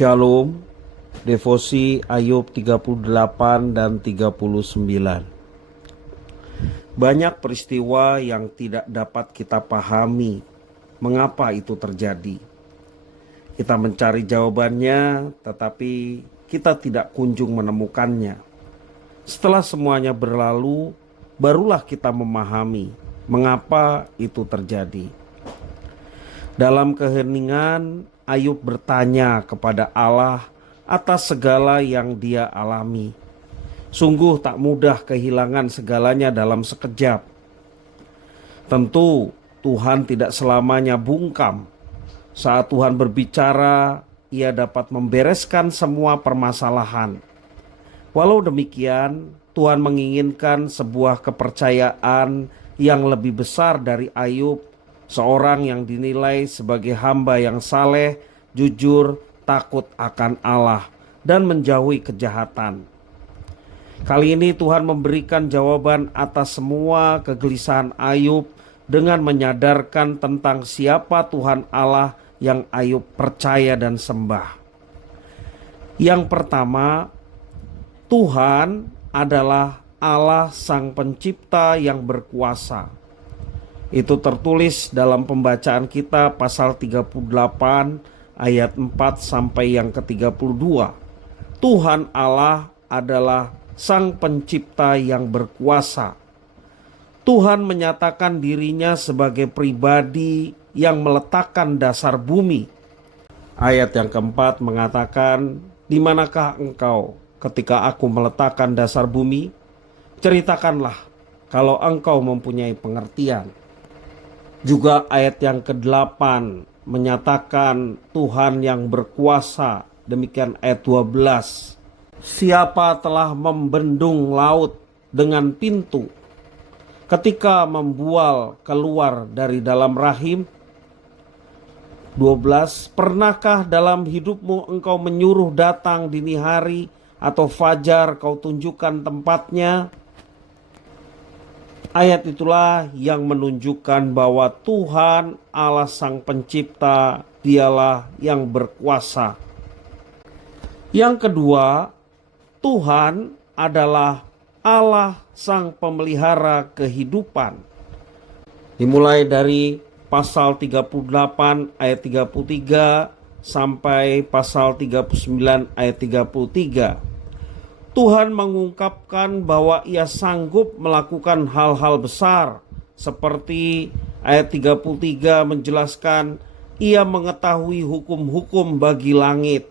Shalom, devosi Ayub 38 dan 39. Banyak peristiwa yang tidak dapat kita pahami mengapa itu terjadi. Kita mencari jawabannya, tetapi kita tidak kunjung menemukannya. Setelah semuanya berlalu, barulah kita memahami mengapa itu terjadi. Dalam keheningan, Ayub bertanya kepada Allah atas segala yang dia alami. Sungguh tak mudah kehilangan segalanya dalam sekejap. Tentu Tuhan tidak selamanya bungkam. Saat Tuhan berbicara, Ia dapat membereskan semua permasalahan. Walau demikian, Tuhan menginginkan sebuah kepercayaan yang lebih besar dari Ayub, seorang yang dinilai sebagai hamba yang saleh, jujur, takut akan Allah, dan menjauhi kejahatan. Kali ini Tuhan memberikan jawaban atas semua kegelisahan Ayub dengan menyadarkan tentang siapa Tuhan Allah yang Ayub percaya dan sembah. Yang pertama, Tuhan adalah Allah Sang Pencipta yang berkuasa. Itu tertulis dalam pembacaan kita pasal 38 ayat 4 sampai yang ke-32. Tuhan Allah adalah Sang Pencipta yang berkuasa. Tuhan menyatakan dirinya sebagai pribadi yang meletakkan dasar bumi. Ayat yang keempat mengatakan, "Di manakah engkau ketika aku meletakkan dasar bumi? Ceritakanlah kalau engkau mempunyai pengertian." Juga ayat yang ke-8 menyatakan Tuhan yang berkuasa. Demikian ayat 12. "Siapa telah membendung laut dengan pintu ketika membual keluar dari dalam rahim?" 12. "Pernahkah dalam hidupmu engkau menyuruh datang dini hari atau fajar kau tunjukkan tempatnya?" Ayat itulah yang menunjukkan bahwa Tuhan Allah Sang Pencipta, Dialah yang berkuasa. Yang kedua, Tuhan adalah Allah Sang Pemelihara kehidupan. Dimulai dari pasal 38 ayat 33 sampai pasal 39 ayat 33. Tuhan mengungkapkan bahwa Ia sanggup melakukan hal-hal besar, seperti ayat 33 menjelaskan Ia mengetahui hukum-hukum bagi langit.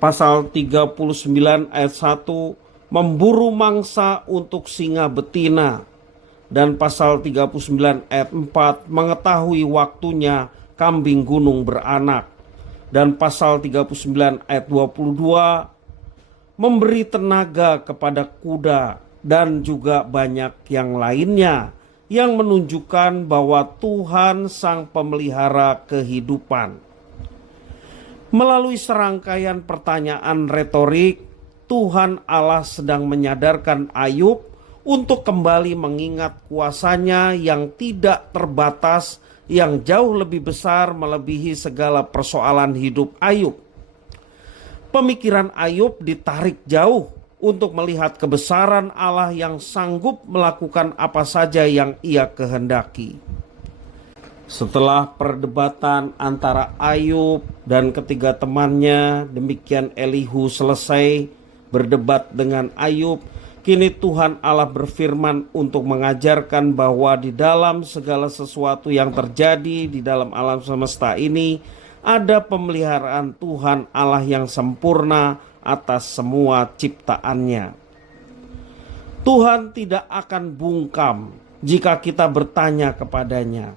Pasal 39 ayat 1 memburu mangsa untuk singa betina. Dan pasal 39 ayat 4 mengetahui waktunya kambing gunung beranak. Dan pasal 39 ayat 22 memberi tenaga kepada kuda, dan juga banyak yang lainnya yang menunjukkan bahwa Tuhan Sang Pemelihara kehidupan. Melalui serangkaian pertanyaan retorik, Tuhan Allah sedang menyadarkan Ayub untuk kembali mengingat kuasanya yang tidak terbatas, yang jauh lebih besar melebihi segala persoalan hidup Ayub. Pemikiran Ayub ditarik jauh untuk melihat kebesaran Allah yang sanggup melakukan apa saja yang Ia kehendaki. Setelah perdebatan antara Ayub dan ketiga temannya, demikian Elihu selesai berdebat dengan Ayub. Kini Tuhan Allah berfirman untuk mengajarkan bahwa di dalam segala sesuatu yang terjadi di dalam alam semesta ini, ada pemeliharaan Tuhan Allah yang sempurna atas semua ciptaannya. Tuhan tidak akan bungkam jika kita bertanya kepadanya.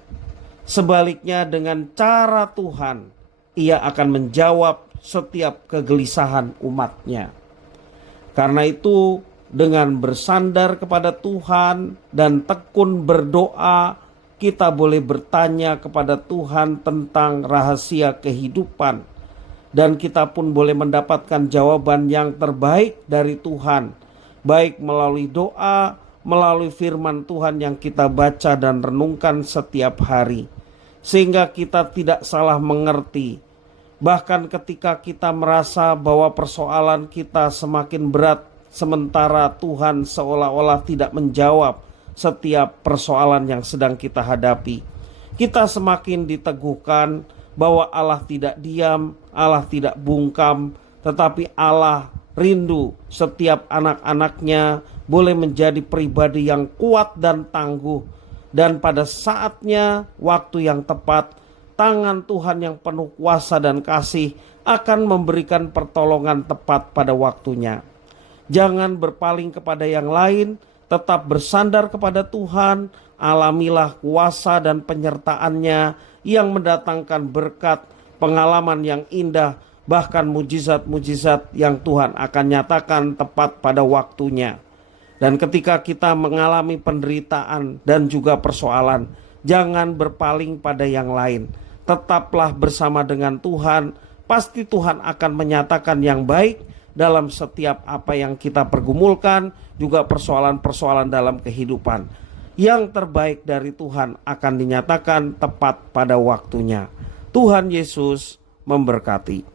Sebaliknya, dengan cara Tuhan, Ia akan menjawab setiap kegelisahan umatnya. Karena itu, dengan bersandar kepada Tuhan dan tekun berdoa, kita boleh bertanya kepada Tuhan tentang rahasia kehidupan, dan kita pun boleh mendapatkan jawaban yang terbaik dari Tuhan, baik melalui doa, melalui firman Tuhan yang kita baca dan renungkan setiap hari, sehingga kita tidak salah mengerti Bahkan ketika kita merasa bahwa persoalan kita semakin berat, sementara Tuhan seolah-olah tidak menjawab setiap persoalan yang sedang kita hadapi, kita semakin diteguhkan bahwa Allah tidak diam, Allah tidak bungkam, tetapi Allah rindu setiap anak-anaknya boleh menjadi pribadi yang kuat dan tangguh. Dan pada saatnya, waktu yang tepat, tangan Tuhan yang penuh kuasa dan kasih akan memberikan pertolongan tepat pada waktunya. Jangan berpaling kepada yang lain, tetap bersandar kepada Tuhan. Alamilah kuasa dan penyertaan-Nya yang mendatangkan berkat, pengalaman yang indah, bahkan mujizat-mujizat yang Tuhan akan nyatakan tepat pada waktunya. Dan ketika kita mengalami penderitaan dan juga persoalan, jangan berpaling pada yang lain. Tetaplah bersama dengan Tuhan. Pasti Tuhan akan menyatakan yang baik dalam setiap apa yang kita pergumulkan, juga persoalan-persoalan dalam kehidupan. Yang terbaik dari Tuhan akan dinyatakan tepat pada waktunya. Tuhan Yesus memberkati.